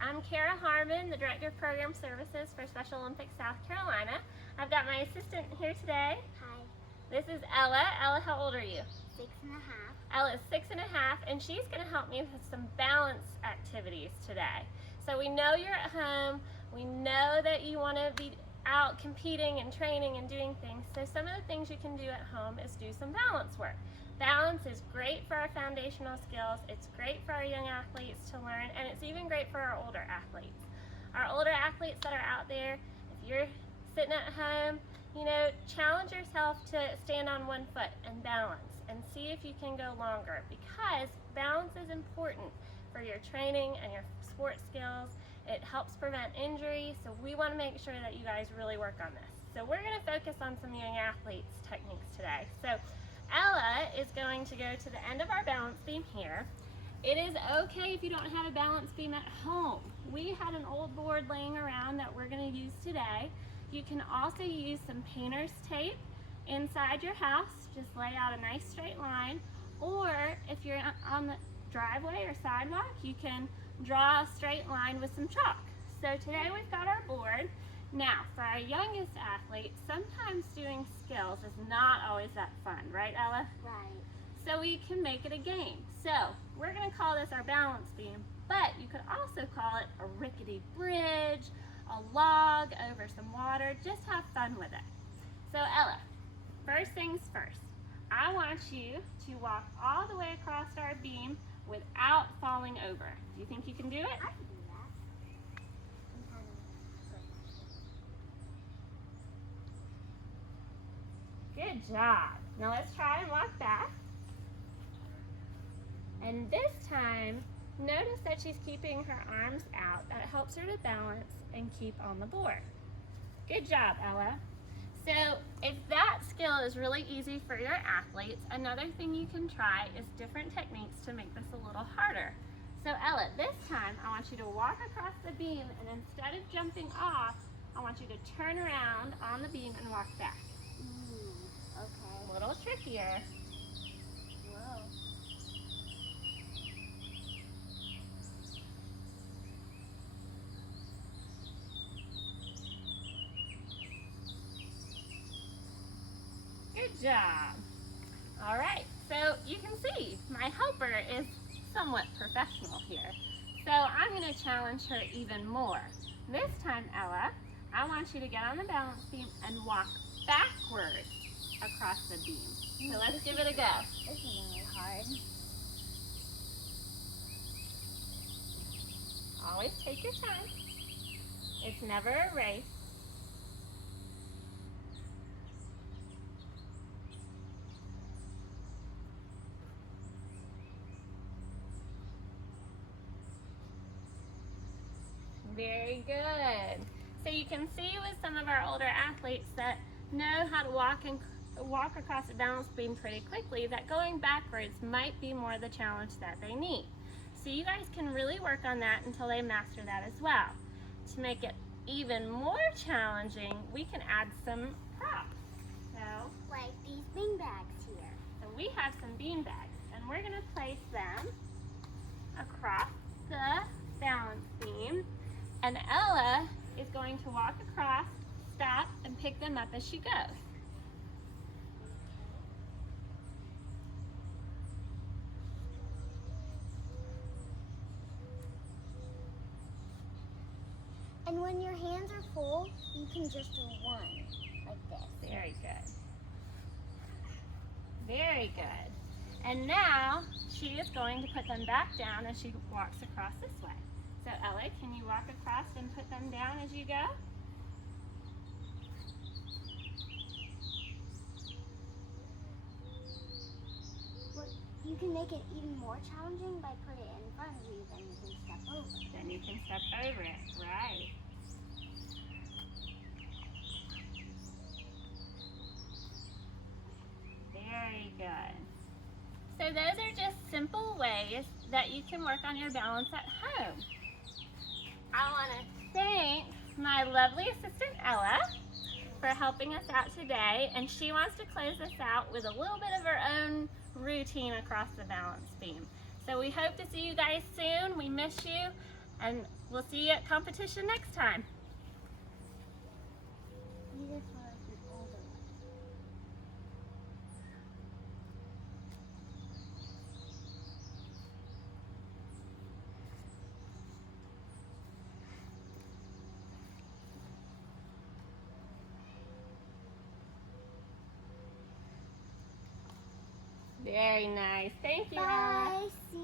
I'm Kara Harmon, the Director of Program Services for Special Olympics South Carolina. I've got my assistant here today. Hi. This is Ella. Ella, how old are you? 6.5. Ella is 6.5, and she's going to help me with some balance activities today. So we know you're at home. We know that you want to be out competing and training and doing things. So some of the things you can do at home is do some balance work. Balance is great for our foundational skills. It's great for our young athletes to learn, and it's even great for our older athletes. Our older athletes that are out there, if you're sitting at home, challenge yourself to stand on one foot and balance and see if you can go longer, because balance is important for your training and your sports skills. It helps prevent injury, so we want to make sure that you guys really work on this. So we're going to focus on some young athletes techniques today. So Ella is going to go to the end of our balance beam here. It is okay if you don't have a balance beam at home. We had an old board laying around that we're going to use today. You can also use some painter's tape inside your house. Just lay out a nice straight line. Or if you're on the driveway or sidewalk, you can draw a straight line with some chalk. So today we've got our board. Now, for our youngest athletes, sometimes doing skills is not always that fun, right, Ella? Right. So we can make it a game. So we're going to call this our balance beam, but you could also call it a rickety bridge, a log over some water. Just have fun with it. So Ella, first things first, I want you to walk all the way across our beam without falling over. Do you think you can do it? I can do that. Good job. Now let's try and walk back. And this time, notice that she's keeping her arms out. That helps her to balance and keep on the board. Good job, Ella. So if that skill is really easy for your athletes, another thing you can try is different techniques to make this a little harder. So Ella, this time I want you to walk across the beam, and instead of jumping off, I want you to turn around on the beam and walk back. Okay. A little trickier. Whoa. Good job. All right, so you can see my helper is somewhat professional here. So I'm going to challenge her even more. This time, Ella, I want you to get on the balance beam and walk backwards across the beam. So let's give it a go. This is really hard. Always take your time. It's never a race. Very good. So you can see with some of our older athletes that know how to walk across the balance beam pretty quickly, that going backwards might be more the challenge that they need. So you guys can really work on that until they master that as well. To make it even more challenging, we can add some props. So Like these bean bags here. we have some bean bags, and we're going to place them across the balance beam. And Ella is going to walk across, stop, and pick them up as she goes. And when your hands are full, you can just do one, like this. Very good. Very good. And now she is going to put them back down as she walks across this way. So Ella, can you walk across and put them down as you go? Well, you can make it even more challenging by putting it in front of you, then you can step over. Then you can step over it, right. Very good. So those are just simple ways that you can work on your balance at home. I want to thank my lovely assistant Ella for helping us out today, and she wants to close us out with a little bit of her own routine across the balance beam. So we hope to see you guys soon. We miss you. And we'll see you at competition next time. These are for the older ones. Very nice. Thank you, Ella. Bye. See